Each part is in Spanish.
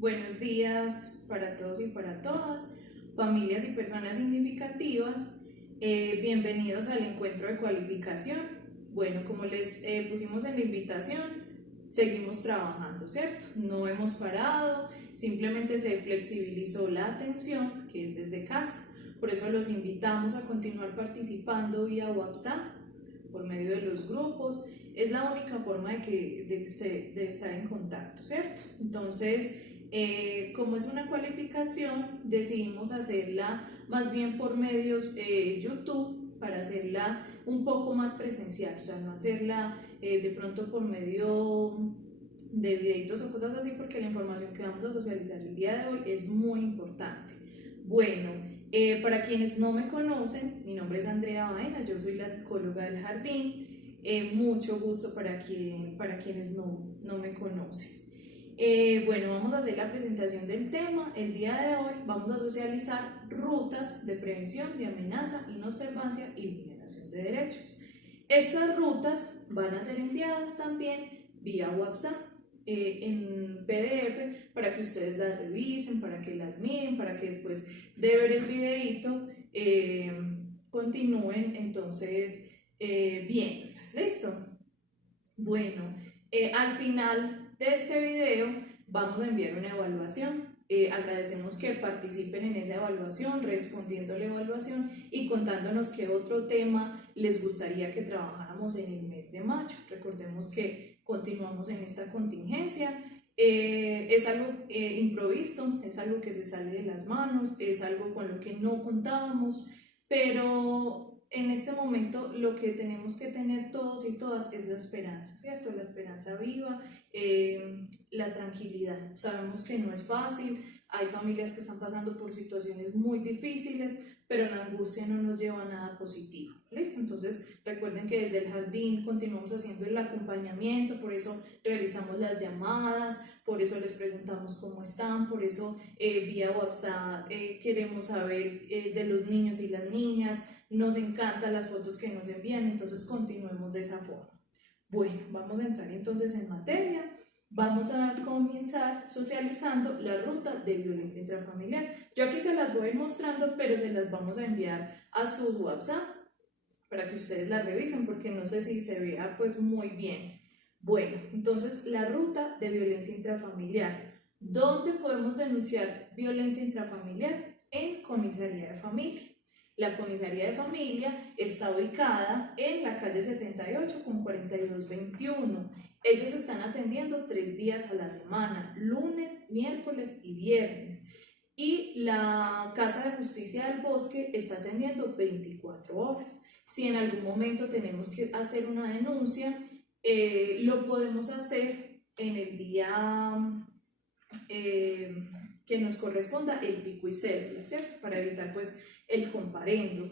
Buenos días para todos y para todas, familias y personas significativas. Bienvenidos al encuentro de cualificación. Bueno, como les pusimos en la invitación, seguimos trabajando, ¿cierto? No hemos parado, simplemente se flexibilizó la atención, que es desde casa. Por eso los invitamos a continuar participando vía WhatsApp, por medio de los grupos. Es la única forma de estar en contacto, ¿cierto? Entonces, como es una cualificación, decidimos hacerla más bien por medios YouTube para hacerla un poco más presencial, o sea, no hacerla de pronto por medio de videitos o cosas así, porque la información que vamos a socializar el día de hoy es muy importante. Bueno, para quienes no me conocen, mi nombre es Andrea Baena, yo soy la psicóloga del jardín. Mucho gusto para quienes no me conocen. Bueno, vamos a hacer la presentación del tema. El día de hoy vamos a socializar rutas de prevención de amenaza, inobservancia y vulneración de derechos. Estas rutas van a ser enviadas también vía WhatsApp en PDF para que ustedes las revisen, para que las miren, para que después de ver el videito continúen entonces viéndolas. ¿Listo? Bueno, al final de este video vamos a enviar una evaluación. Agradecemos que participen en esa evaluación, respondiendo la evaluación y contándonos qué otro tema les gustaría que trabajáramos en el mes de mayo. Recordemos que continuamos en esta contingencia. Es algo improvisto, es algo que se sale de las manos, es algo con lo que no contábamos, pero en este momento lo que tenemos que tener todos y todas es la esperanza, ¿cierto? La esperanza viva, la tranquilidad. Sabemos que no es fácil, hay familias que están pasando por situaciones muy difíciles, pero la angustia no nos lleva a nada positivo. ¿Listo? Entonces recuerden que desde el jardín continuamos haciendo el acompañamiento, por eso realizamos las llamadas, por eso les preguntamos cómo están, por eso vía WhatsApp queremos saber de los niños y las niñas, nos encantan las fotos que nos envían, entonces continuemos de esa forma. Bueno, vamos a entrar entonces en materia. Vamos a comenzar socializando la ruta de violencia intrafamiliar. Yo aquí se las voy mostrando, pero se las vamos a enviar a sus WhatsApp para que ustedes la revisen, porque no sé si se vea pues muy bien. Bueno, entonces la ruta de violencia intrafamiliar. ¿Dónde podemos denunciar violencia intrafamiliar? En comisaría de familia. La comisaría de familia está ubicada en la calle 78 con 4221. Ellos están atendiendo 3 días a la semana, lunes, miércoles y viernes. Y la Casa de Justicia del Bosque está atendiendo 24 horas. Si en algún momento tenemos que hacer una denuncia, lo podemos hacer en el día que nos corresponda el pico y cédula, ¿cierto? Para evitar pues el comparendo.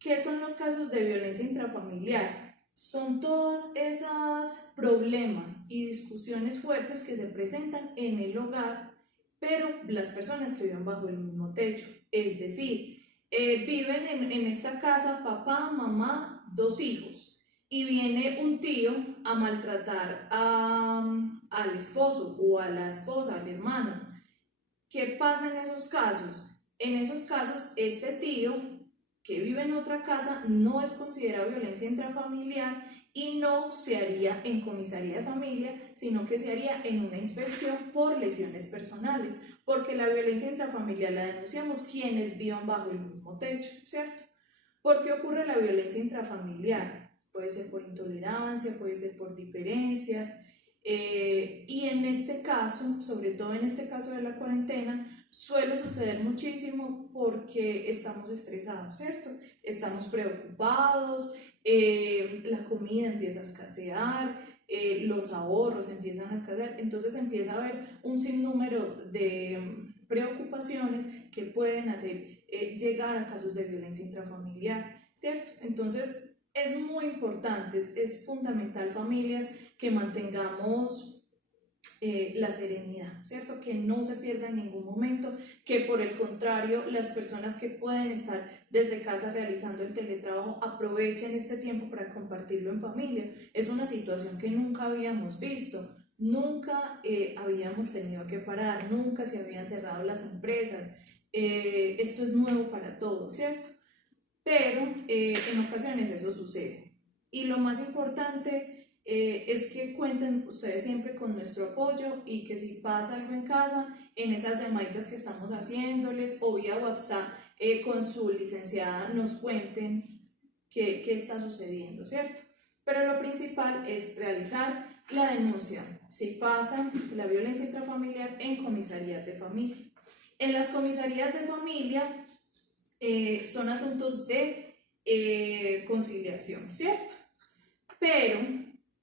¿Qué son los casos de violencia intrafamiliar? Son todos esos problemas y discusiones fuertes que se presentan en el hogar, pero las personas que viven bajo el mismo techo, es decir, viven en esta casa papá, mamá, 2 hijos, y viene un tío a maltratar al esposo o a la esposa, al hermano. ¿Qué pasa en esos casos? En esos casos, este tío que vive en otra casa no es considerado violencia intrafamiliar y no se haría en comisaría de familia, sino que se haría en una inspección por lesiones personales, porque la violencia intrafamiliar la denunciamos quienes vivan bajo el mismo techo, ¿cierto? ¿Por qué ocurre la violencia intrafamiliar? Puede ser por intolerancia, puede ser por diferencias, y en este caso, sobre todo en este caso de la cuarentena, suele suceder muchísimo porque estamos estresados, ¿cierto? Estamos preocupados, la comida empieza a escasear, los ahorros empiezan a escasear, entonces empieza a haber un sinnúmero de preocupaciones que pueden hacer llegar a casos de violencia intrafamiliar, ¿cierto? Entonces es muy importante, es fundamental, familias, que mantengamos la serenidad, ¿cierto? Que no se pierda en ningún momento, que por el contrario las personas que pueden estar desde casa realizando el teletrabajo aprovechen este tiempo para compartirlo en familia. Es una situación que nunca habíamos visto. nunca habíamos tenido que parar, nunca se habían cerrado las empresas, esto es nuevo para todos, ¿cierto? Pero en ocasiones eso sucede. Y lo más importante es que cuenten ustedes siempre con nuestro apoyo y que si pasa algo en casa, en esas llamaditas que estamos haciéndoles o vía WhatsApp con su licenciada nos cuenten qué está sucediendo, ¿cierto? Pero lo principal es realizar la denuncia si pasa la violencia intrafamiliar en comisarías de familia. En las comisarías de familia son asuntos de conciliación, ¿cierto? Pero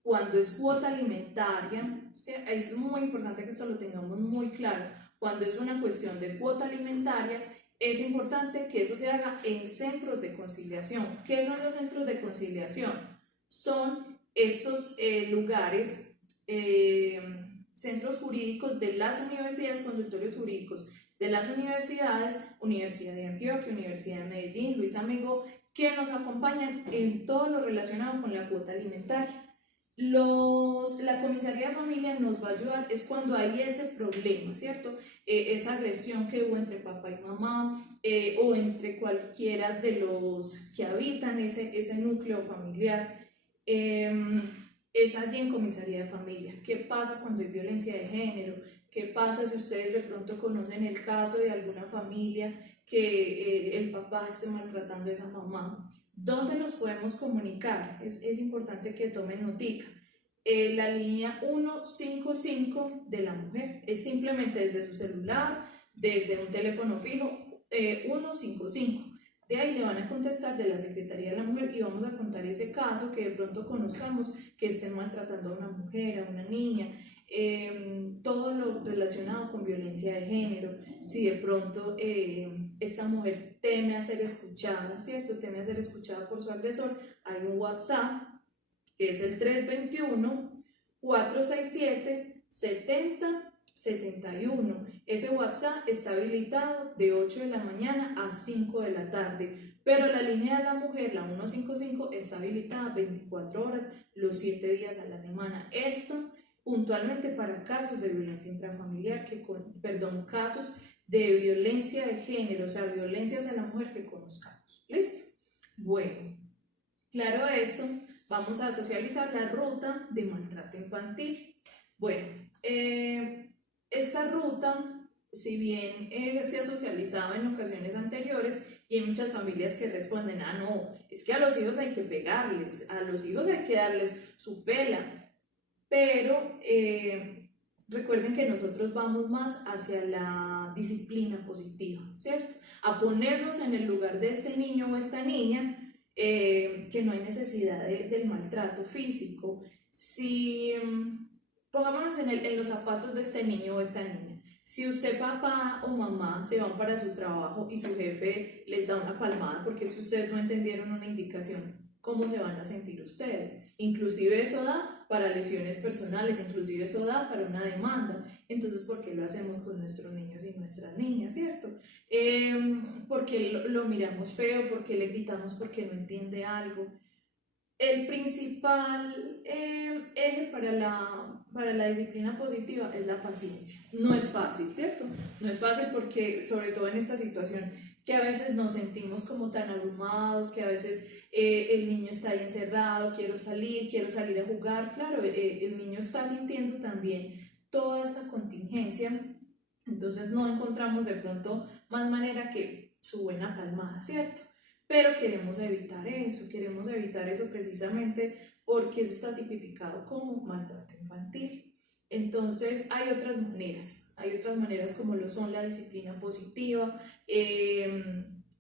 cuando es cuota alimentaria, es muy importante que esto lo tengamos muy claro, cuando es una cuestión de cuota alimentaria, es importante que eso se haga en centros de conciliación. ¿Qué son los centros de conciliación? Son estos lugares, centros jurídicos de las universidades, consultorios jurídicos de las universidades, Universidad de Antioquia, Universidad de Medellín, Luis Amigo, que nos acompañan en todo lo relacionado con la cuota alimentaria. La comisaría de familia nos va a ayudar, es cuando hay ese problema, ¿cierto? Esa agresión que hubo entre papá y mamá o entre cualquiera de los que habitan ese núcleo familiar. Es allí en comisaría de familia. ¿Qué pasa cuando hay violencia de género? ¿Qué pasa si ustedes de pronto conocen el caso de alguna familia que el papá esté maltratando a esa mamá? ¿Dónde nos podemos comunicar? Es importante que tomen notica. La línea 155 de la mujer es simplemente desde su celular, desde un teléfono fijo, 155. De ahí le van a contestar de la Secretaría de la Mujer y vamos a contar ese caso que de pronto conozcamos, que estén maltratando a una mujer, a una niña, todo lo relacionado con violencia de género, si de pronto esta mujer teme a ser escuchada, ¿cierto? Teme a ser escuchada por su agresor, hay un WhatsApp que es el 321-467-7071. Ese WhatsApp está habilitado de 8 de la mañana a 5 de la tarde, pero la línea de la mujer, la 155, está habilitada 24 horas, los 7 días a la semana. Esto puntualmente para casos de violencia intrafamiliar, casos de violencia de género, o sea, violencias a la mujer que conozcamos. ¿Listo? Bueno, claro esto, vamos a socializar la ruta de maltrato infantil. Bueno, esta ruta, si bien se ha socializado en ocasiones anteriores y hay muchas familias que responden, no, es que a los hijos hay que pegarles, a los hijos hay que darles su pela, pero recuerden que nosotros vamos más hacia la disciplina positiva, ¿cierto? A ponernos en el lugar de este niño o esta niña, que no hay necesidad del maltrato físico. Si pongámonos en los zapatos de este niño o esta niña, si usted papá o mamá se van para su trabajo y su jefe les da una palmada porque si ustedes no entendieron una indicación, ¿cómo se van a sentir ustedes? Inclusive eso da para lesiones personales, inclusive eso da para una demanda. Entonces, ¿por qué lo hacemos con nuestros niños y nuestras niñas, cierto? Porque lo miramos feo, porque le gritamos porque no entiende algo. El principal eje para la disciplina positiva es la paciencia. No es fácil, ¿cierto? No es fácil porque, sobre todo en esta situación, que a veces nos sentimos como tan abrumados, que a veces el niño está ahí encerrado, quiero salir a jugar. Claro, el niño está sintiendo también toda esta contingencia, entonces no encontramos de pronto más manera que su buena palmada, ¿cierto? Pero queremos evitar eso precisamente porque eso está tipificado como maltrato infantil. Entonces hay otras maneras como lo son la disciplina positiva,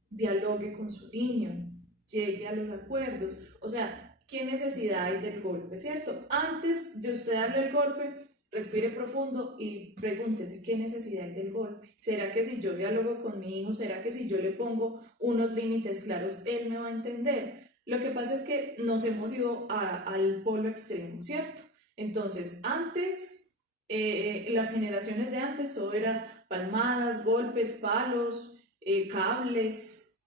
dialogue con su niño, llegue a los acuerdos, o sea, ¿qué necesidad hay del golpe, cierto? Antes de usted darle el golpe, respire profundo y pregúntese qué necesidad hay del golpe. ¿Será que si yo dialogo con mi hijo, será que si yo le pongo unos límites claros, él me va a entender? Lo que pasa es que nos hemos ido al polo extremo, ¿cierto? Entonces, antes, las generaciones de antes, todo era palmadas, golpes, palos, cables,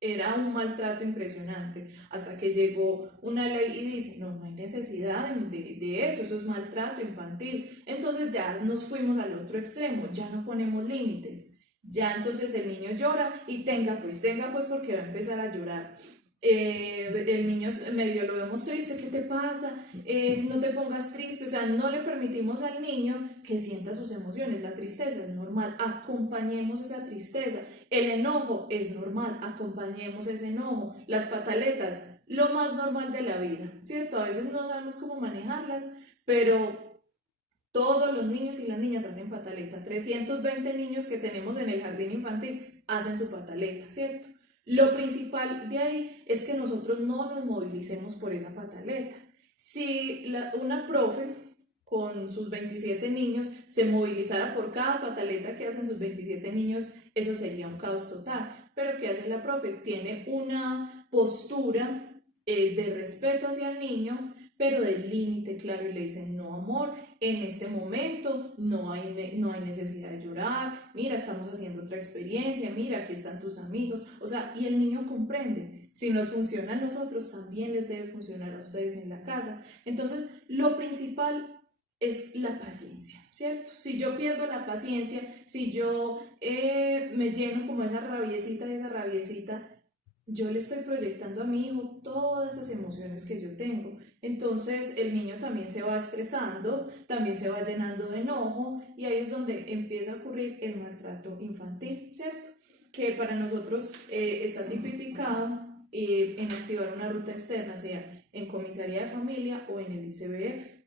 era un maltrato impresionante, hasta que llegó una ley y dice, no, no hay necesidad de eso, eso es maltrato infantil. Entonces ya nos fuimos al otro extremo, ya no ponemos límites. Ya entonces el niño llora y tenga pues porque va a empezar a llorar. El niño medio lo vemos triste, ¿qué te pasa? No te pongas triste, o sea, no le permitimos al niño que sienta sus emociones. La tristeza es normal, acompañemos esa tristeza. El enojo es normal, acompañemos ese enojo. Las pataletas, lo más normal de la vida, ¿cierto? A veces no sabemos cómo manejarlas, pero todos los niños y las niñas hacen pataleta. 320 niños que tenemos en el jardín infantil hacen su pataleta, ¿cierto? Lo principal de ahí es que nosotros no nos movilicemos por esa pataleta. Si una profe con sus 27 niños se movilizara por cada pataleta que hacen sus 27 niños, eso sería un caos total. Pero ¿qué hace la profe? Tiene una postura de respeto hacia el niño, pero del límite claro, y le dicen, no amor, en este momento no hay necesidad de llorar, mira, estamos haciendo otra experiencia, mira, aquí están tus amigos, o sea, y el niño comprende, si nos funciona a nosotros, también les debe funcionar a ustedes en la casa. Entonces, lo principal es la paciencia, ¿cierto? Si yo pierdo la paciencia, si yo me lleno como esa rabiecita, yo le estoy proyectando a mi hijo todas esas emociones que yo tengo. Entonces el niño también se va estresando, también se va llenando de enojo y ahí es donde empieza a ocurrir el maltrato infantil, ¿cierto? Que para nosotros está tipificado en activar una ruta externa, sea en comisaría de familia o en el ICBF.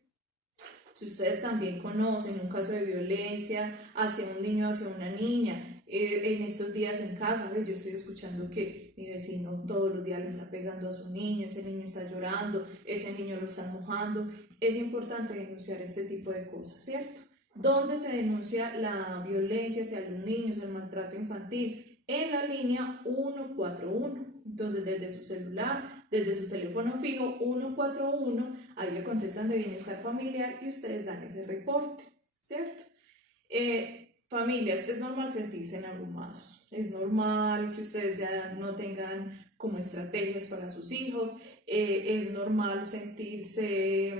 Si ustedes también conocen un caso de violencia hacia un niño o hacia una niña, en estos días en casa, yo estoy escuchando que mi vecino todos los días le está pegando a su niño, ese niño está llorando, ese niño lo está mojando, es importante denunciar este tipo de cosas, ¿cierto? ¿Dónde se denuncia la violencia hacia los niños, el maltrato infantil? En la línea 141. Entonces, desde su celular, desde su teléfono fijo 141, ahí le contestan de bienestar familiar y ustedes dan ese reporte, ¿cierto? Familias, es normal sentirse abrumados, es normal que ustedes ya no tengan como estrategias para sus hijos, es normal sentirse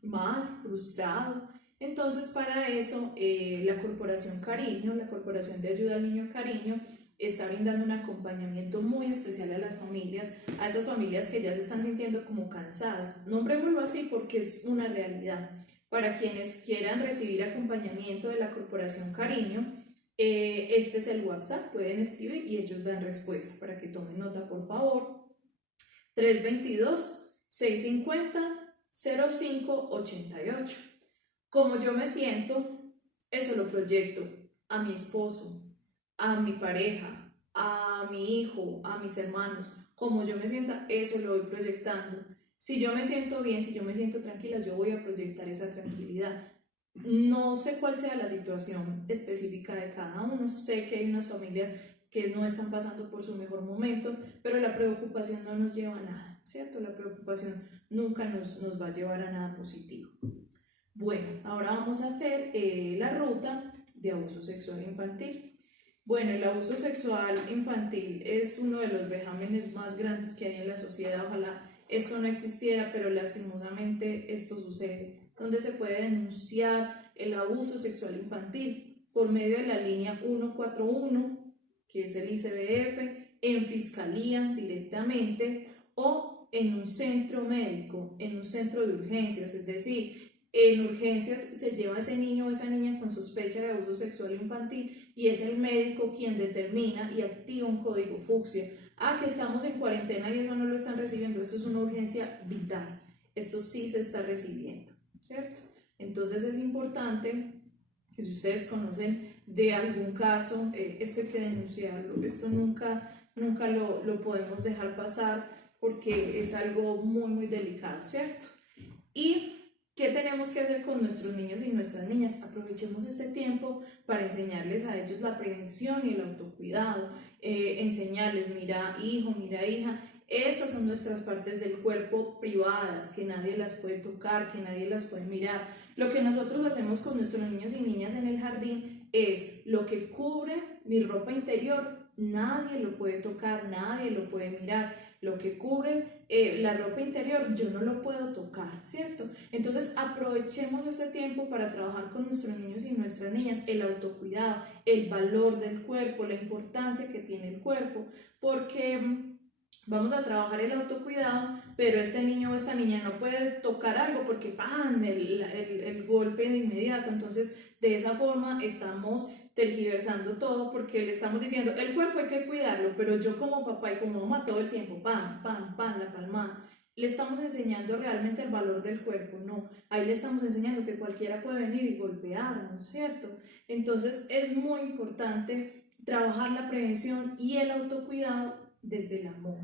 mal, frustrado. Entonces, para eso, la Corporación Cariño, la Corporación de Ayuda al Niño Cariño, está brindando un acompañamiento muy especial a las familias, a esas familias que ya se están sintiendo como cansadas. Nombrémoslo así porque es una realidad. Para quienes quieran recibir acompañamiento de la Corporación Cariño, este es el WhatsApp, pueden escribir y ellos dan respuesta. Para que tomen nota, por favor. 322-650-0588. Como yo me siento, eso lo proyecto a mi esposo, a mi pareja, a mi hijo, a mis hermanos. Como yo me sienta, eso lo voy proyectando. Si yo me siento bien, si yo me siento tranquila, yo voy a proyectar esa tranquilidad. No sé cuál sea la situación específica de cada uno, sé que hay unas familias que no están pasando por su mejor momento, pero la preocupación no nos lleva a nada, ¿cierto? La preocupación nunca nos va a llevar a nada positivo. Bueno, ahora vamos a hacer la ruta de abuso sexual infantil. Bueno, el abuso sexual infantil es uno de los vejámenes más grandes que hay en la sociedad. Ojalá esto no existiera, pero lastimosamente esto sucede, donde se puede denunciar el abuso sexual infantil por medio de la línea 141, que es el ICBF, en fiscalía directamente o en un centro médico, en un centro de urgencias, es decir, en urgencias se lleva a ese niño o esa niña con sospecha de abuso sexual infantil y es el médico quien determina y activa un código fucsia. Que estamos en cuarentena y eso no lo están recibiendo, esto es una urgencia vital, esto sí se está recibiendo, ¿cierto? Entonces es importante que si ustedes conocen de algún caso, esto hay que denunciarlo, esto nunca lo podemos dejar pasar porque es algo muy delicado, ¿cierto? Y ¿qué tenemos que hacer con nuestros niños y nuestras niñas? Aprovechemos este tiempo para enseñarles a ellos la prevención y el autocuidado, enseñarles, mira hijo, mira hija, estas son nuestras partes del cuerpo privadas, que nadie las puede tocar, que nadie las puede mirar. Lo que nosotros hacemos con nuestros niños y niñas en el jardín es lo que cubre mi ropa interior, nadie lo puede tocar, nadie lo puede mirar. Lo que cubre la ropa interior yo no lo puedo tocar, ¿cierto? Entonces aprovechemos este tiempo para trabajar con nuestros niños y nuestras niñas el autocuidado, el valor del cuerpo, la importancia que tiene el cuerpo, porque vamos a trabajar el autocuidado, pero este niño o esta niña no puede tocar algo porque ¡pam! El golpe de inmediato. Entonces de esa forma estamos tergiversando todo, porque le estamos diciendo el cuerpo hay que cuidarlo, pero yo como papá y como mamá todo el tiempo pam, pam, pam, la palmada. Le estamos enseñando realmente el valor del cuerpo, no, ahí le estamos enseñando que cualquiera puede venir y golpearnos, ¿cierto? Entonces es muy importante trabajar la prevención y el autocuidado desde el amor.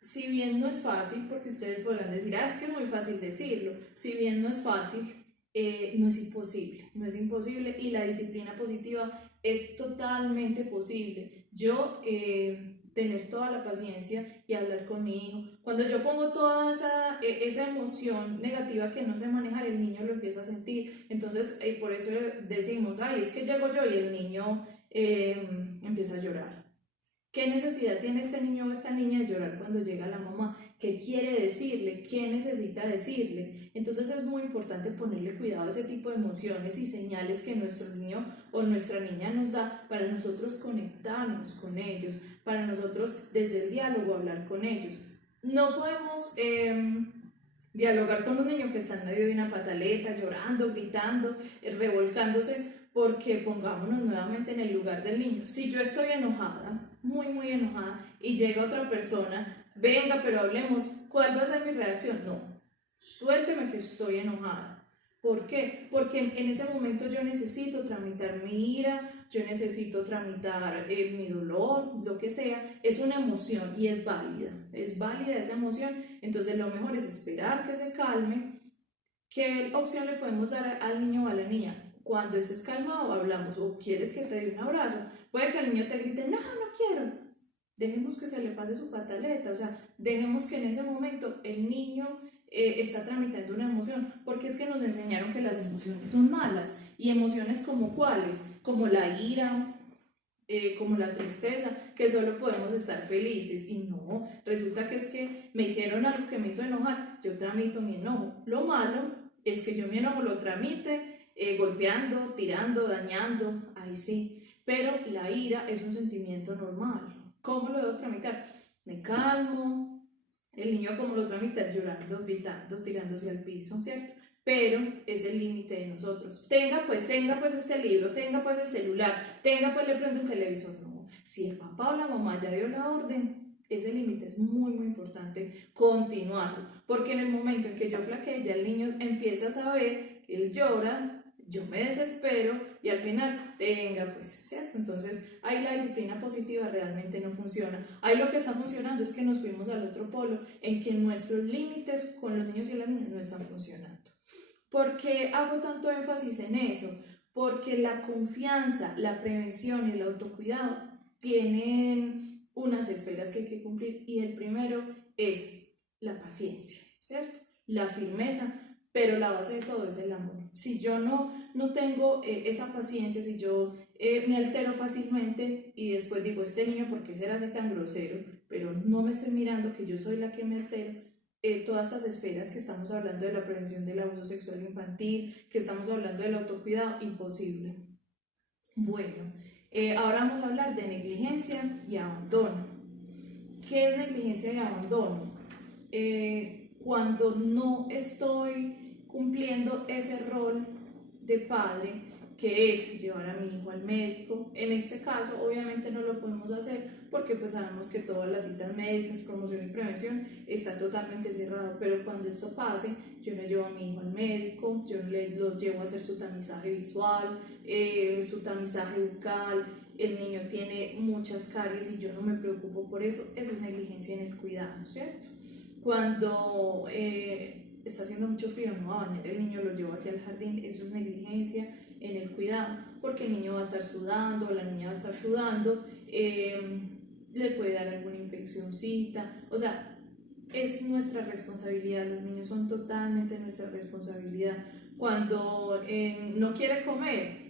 Si bien no es fácil, porque ustedes podrán decir, es que es muy fácil decirlo, si bien no es fácil, no es imposible, no es imposible, y la disciplina positiva es totalmente posible. Yo tener toda la paciencia y hablar con mi hijo. Cuando yo pongo toda esa emoción negativa que no sé manejar, el niño lo empieza a sentir. Entonces, por eso decimos, es que llego yo y el niño empieza a llorar. ¿Qué necesidad tiene este niño o esta niña de llorar cuando llega la mamá? ¿Qué quiere decirle? ¿Qué necesita decirle? Entonces es muy importante ponerle cuidado a ese tipo de emociones y señales que nuestro niño o nuestra niña nos da para nosotros conectarnos con ellos, para nosotros desde el diálogo hablar con ellos. No podemos dialogar con un niño que está en medio de una pataleta, llorando, gritando, revolcándose, porque pongámonos nuevamente en el lugar del niño. Si yo estoy enojada, muy enojada, y llega otra persona, venga, pero hablemos, ¿cuál va a ser mi reacción? No, suélteme que estoy enojada. ¿Por qué? Porque en ese momento yo necesito tramitar mi ira, yo necesito tramitar mi dolor, lo que sea. Es una emoción y es válida esa emoción. Entonces lo mejor es esperar que se calme. ¿Qué opción le podemos dar al niño o a la niña? Cuando estés calmado hablamos, o quieres que te dé un abrazo, puede que el niño te grite, no quiero, dejemos que se le pase su pataleta, o sea, dejemos que en ese momento el niño está tramitando una emoción, porque es que nos enseñaron que las emociones son malas, y emociones como cuáles, como la ira, como la tristeza, que solo podemos estar felices, y no, resulta que es que me hicieron algo que me hizo enojar, yo tramito mi enojo. Lo malo es que yo mi enojo lo tramite golpeando, tirando, dañando, ahí sí, pero la ira es un sentimiento normal. ¿Cómo lo debo tramitar? Me calmo, el niño como lo tramita, llorando, gritando, tirándose al piso, ¿cierto? Pero es el límite de nosotros. Tenga pues este libro, tenga pues el celular, tenga pues le prendo el televisor. No, si el papá o la mamá ya dio la orden, ese límite es muy importante continuarlo, porque en el momento en que yo flaquee, ya el niño empieza a saber que él llora, yo me desespero y al final, tenga pues, ¿cierto? Entonces ahí la disciplina positiva realmente no funciona. Ahí lo que está funcionando es que nos fuimos al otro polo, en que nuestros límites con los niños y las niñas no están funcionando. ¿Por qué hago tanto énfasis en eso? Porque la confianza, la prevención y el autocuidado tienen unas esferas que hay que cumplir, y el primero es la paciencia, ¿cierto? La firmeza, pero la base de todo es el amor. Si yo no tengo esa paciencia, si yo me altero fácilmente y después digo, este niño, ¿por qué será así tan grosero? Pero no me estoy mirando que yo soy la que me altero. Todas estas esferas que estamos hablando de la prevención del abuso sexual infantil, que estamos hablando del autocuidado, imposible. Bueno, ahora vamos a hablar de negligencia y abandono. ¿Qué es negligencia y abandono? Cuando no estoy cumpliendo ese rol de padre, que es llevar a mi hijo al médico. En este caso obviamente no lo podemos hacer porque pues sabemos que todas las citas médicas, promoción y prevención está totalmente cerrado, pero cuando esto pase, yo no llevo a mi hijo al médico, yo no lo llevo a hacer su tamizaje visual, su tamizaje bucal, el niño tiene muchas caries y yo no me preocupo por eso. Eso es negligencia en el cuidado, ¿cierto? Cuando está haciendo mucho frío, no va a bañar el niño, lo llevo hacia el jardín, eso es negligencia en el cuidado, porque el niño va a estar sudando, la niña va a estar sudando, le puede dar alguna infeccióncita, o sea, es nuestra responsabilidad, los niños son totalmente nuestra responsabilidad. Cuando no quiere comer,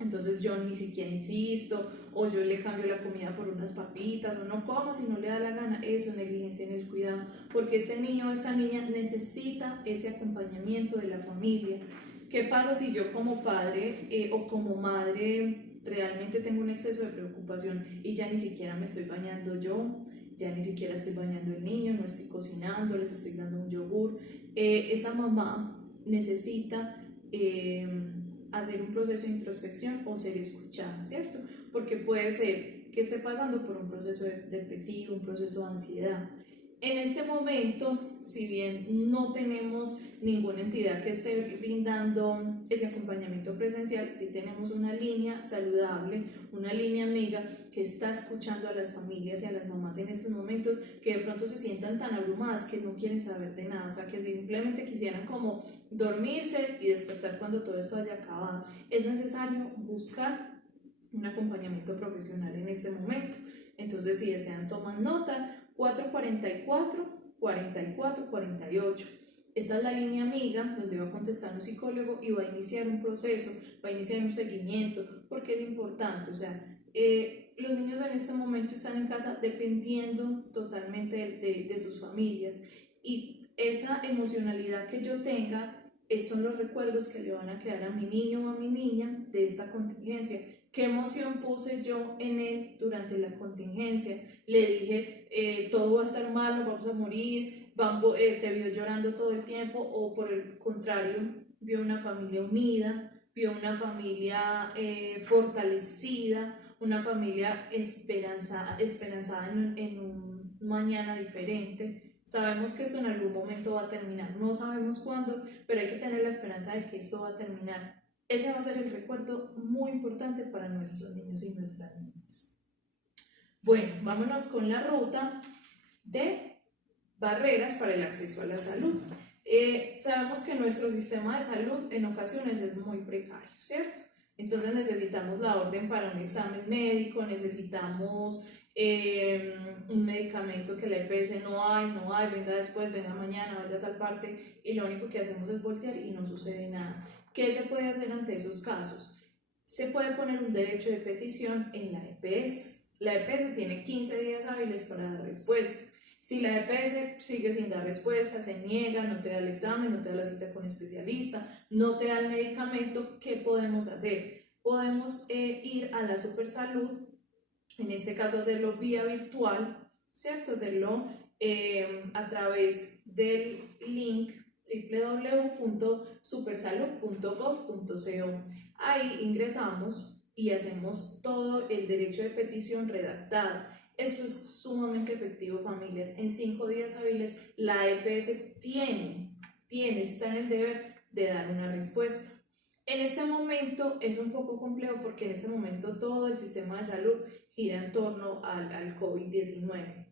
entonces yo ni siquiera insisto, o yo le cambio la comida por unas papitas, o no coma si no le da la gana. Eso es negligencia en el cuidado, porque este niño o esta niña necesita ese acompañamiento de la familia. ¿Qué pasa si yo como padre o como madre realmente tengo un exceso de preocupación y ya ni siquiera me estoy bañando yo, ya ni siquiera estoy bañando el niño, no estoy cocinando, les estoy dando un yogur? Esa mamá necesita hacer un proceso de introspección o ser escuchada, ¿cierto? Porque puede ser que esté pasando por un proceso depresivo, un proceso de ansiedad. En este momento, si bien no tenemos ninguna entidad que esté brindando ese acompañamiento presencial, sí tenemos una línea saludable, una línea amiga que está escuchando a las familias y a las mamás en estos momentos que de pronto se sientan tan abrumadas que no quieren saber de nada, o sea, que simplemente quisieran como dormirse y despertar cuando todo esto haya acabado. Es necesario buscar un acompañamiento profesional en este momento. Entonces, si desean, toman nota: 444-4448. Esta es la línea amiga donde va a contestar un psicólogo y va a iniciar un proceso, va a iniciar un seguimiento, porque es importante. O sea, los niños en este momento están en casa dependiendo totalmente de sus familias, y esa emocionalidad que yo tenga son los recuerdos que le van a quedar a mi niño o a mi niña de esta contingencia. ¿Qué emoción puse yo en él durante la contingencia? Le dije, todo va a estar mal, nos vamos a morir, te vio llorando todo el tiempo, o por el contrario, vio una familia unida, vio una familia fortalecida, una familia esperanzada en un mañana diferente. Sabemos que esto en algún momento va a terminar, no sabemos cuándo, pero hay que tener la esperanza de que esto va a terminar. Ese va a ser el recuerdo muy importante para nuestros niños y nuestras niñas. Bueno, vámonos con la ruta de barreras para el acceso a la salud. Sabemos que nuestro sistema de salud en ocasiones es muy precario, ¿cierto? Entonces necesitamos la orden para un examen médico, necesitamos un medicamento que la EPS no hay, venga después, venga mañana, vaya a tal parte, y lo único que hacemos es voltear y no sucede nada. ¿Qué se puede hacer ante esos casos? Se puede poner un derecho de petición en la EPS. La EPS tiene 15 días hábiles para dar respuesta. Si la EPS sigue sin dar respuesta, se niega, no te da el examen, no te da la cita con especialista, no te da el medicamento, ¿qué podemos hacer? Podemos ir a la Supersalud, en este caso hacerlo vía virtual, ¿cierto? Hacerlo a través del link www.supersalud.gov.co. Ahí ingresamos y hacemos todo el derecho de petición redactado. Esto es sumamente efectivo, familias. En 5 días hábiles la EPS está en el deber de dar una respuesta. En este momento es un poco complejo porque en este momento todo el sistema de salud gira en torno al COVID-19.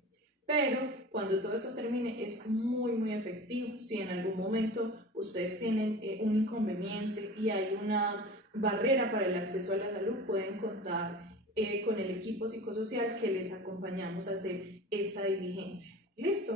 Pero cuando todo eso termine es muy efectivo. Si en algún momento ustedes tienen un inconveniente y hay una barrera para el acceso a la salud, pueden contar con el equipo psicosocial que les acompañamos a hacer esta diligencia. ¿Listo?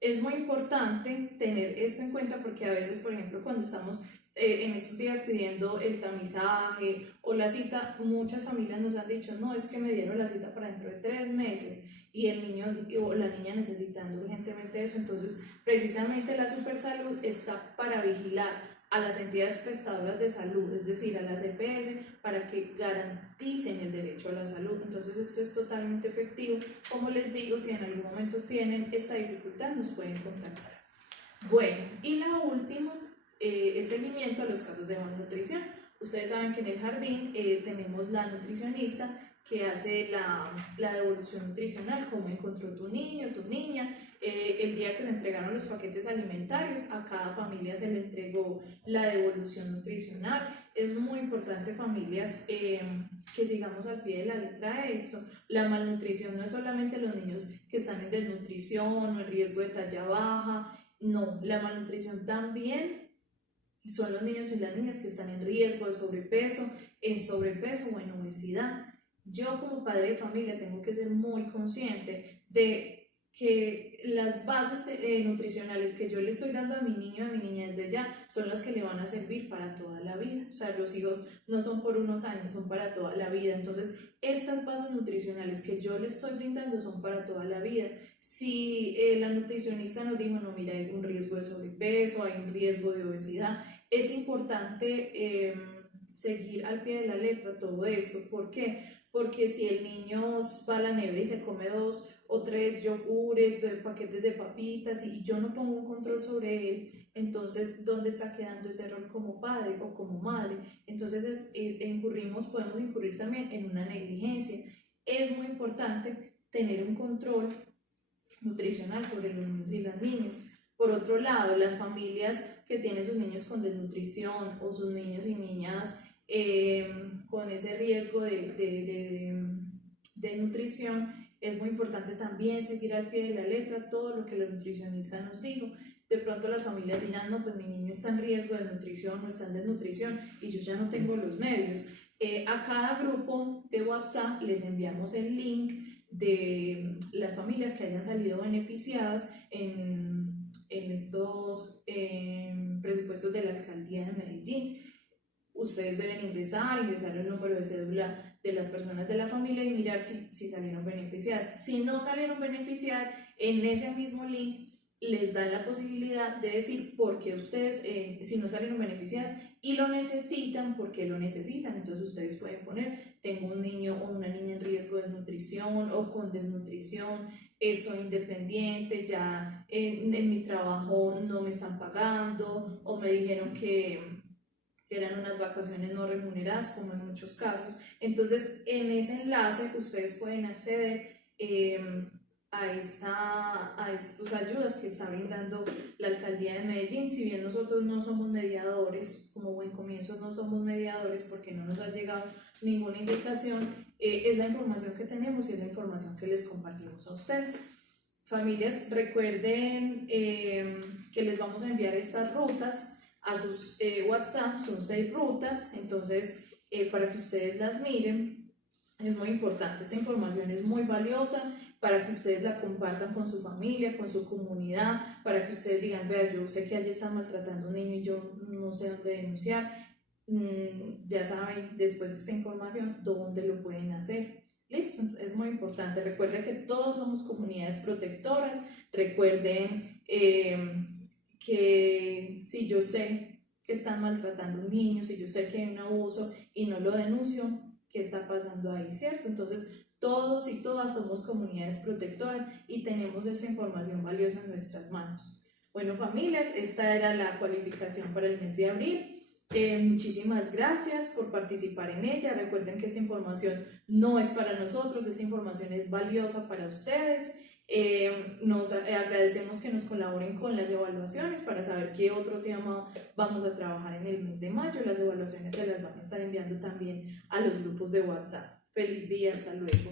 Es muy importante tener esto en cuenta porque a veces, por ejemplo, cuando estamos en estos días pidiendo el tamizaje o la cita, muchas familias nos han dicho: no, es que me dieron la cita para dentro de 3 meses y el niño o la niña necesitando urgentemente eso. Entonces, precisamente la Supersalud está para vigilar a las entidades prestadoras de salud, es decir, a las EPS, para que garanticen el derecho a la salud. Entonces esto es totalmente efectivo. Como les digo, si en algún momento tienen esta dificultad, nos pueden contactar. Bueno, y la última es seguimiento a los casos de malnutrición. Ustedes saben que en el jardín tenemos la nutricionista que hace la devolución nutricional, cómo encontró tu niño, tu niña. El día que se entregaron los paquetes alimentarios, a cada familia se le entregó la devolución nutricional. Es muy importante, familias, que sigamos al pie de la letra de esto. La malnutrición no es solamente los niños que están en desnutrición o en riesgo de talla baja, no, la malnutrición también son los niños y las niñas que están en riesgo de sobrepeso o en obesidad. Yo como padre de familia tengo que ser muy consciente de que las bases nutricionales que yo le estoy dando a mi niño, a mi niña desde ya, son las que le van a servir para toda la vida. O sea, los hijos no son por unos años, son para toda la vida. Entonces, estas bases nutricionales que yo le estoy brindando son para toda la vida. Si la nutricionista nos dijo, no, mira, hay un riesgo de sobrepeso, hay un riesgo de obesidad, es importante seguir al pie de la letra todo eso. ¿Por qué? Porque si el niño va a la nevera y se come 2 o 3 yogures, paquetes de papitas y yo no pongo un control sobre él, entonces ¿dónde está quedando ese rol como padre o como madre? Entonces podemos incurrir también en una negligencia. Es muy importante tener un control nutricional sobre los niños y las niñas. Por otro lado, las familias que tienen sus niños con desnutrición o sus niños y niñas con ese riesgo de nutrición, es muy importante también seguir al pie de la letra todo lo que la nutricionista nos dijo. De pronto las familias dirán, no, pues mi niño está en riesgo de nutrición o está en desnutrición y yo ya no tengo los medios. A cada grupo de WhatsApp les enviamos el link de las familias que hayan salido beneficiadas en estos presupuestos de la Alcaldía de Medellín. Ustedes deben ingresar el número de cédula de las personas de la familia y mirar si salieron beneficiadas. Si no salieron beneficiadas, en ese mismo link les dan la posibilidad de decir por qué ustedes, si no salieron beneficiadas y lo necesitan, por qué lo necesitan. Entonces ustedes pueden poner, tengo un niño o una niña en riesgo de nutrición o con desnutrición, soy independiente, ya en mi trabajo no me están pagando o me dijeron que eran unas vacaciones no remuneradas, como en muchos casos. Entonces, en ese enlace ustedes pueden acceder a estas ayudas que está brindando la Alcaldía de Medellín. Si bien nosotros no somos mediadores, como buen comienzo no somos mediadores porque no nos ha llegado ninguna indicación, es la información que tenemos y es la información que les compartimos a ustedes. Familias, recuerden que les vamos a enviar estas rutas a sus WhatsApp, son 6 rutas, entonces para que ustedes las miren, es muy importante, esta información es muy valiosa para que ustedes la compartan con su familia, con su comunidad, para que ustedes digan, vea, yo sé que allí están maltratando a un niño y yo no sé dónde denunciar, ya saben, después de esta información, dónde lo pueden hacer. Listo, es muy importante. Recuerden que todos somos comunidades protectoras, recuerden que si yo sé que están maltratando a un niño, si yo sé que hay un abuso y no lo denuncio, ¿qué está pasando ahí? ¿Cierto? Entonces, todos y todas somos comunidades protectoras y tenemos esta información valiosa en nuestras manos. Bueno, familias, esta era la cualificación para el mes de abril. Muchísimas gracias por participar en ella. Recuerden que esta información no es para nosotros, esta información es valiosa para ustedes. Nos agradecemos que nos colaboren con las evaluaciones para saber qué otro tema vamos a trabajar en el mes de mayo. Las evaluaciones se las van a estar enviando también a los grupos de WhatsApp. Feliz día, hasta luego.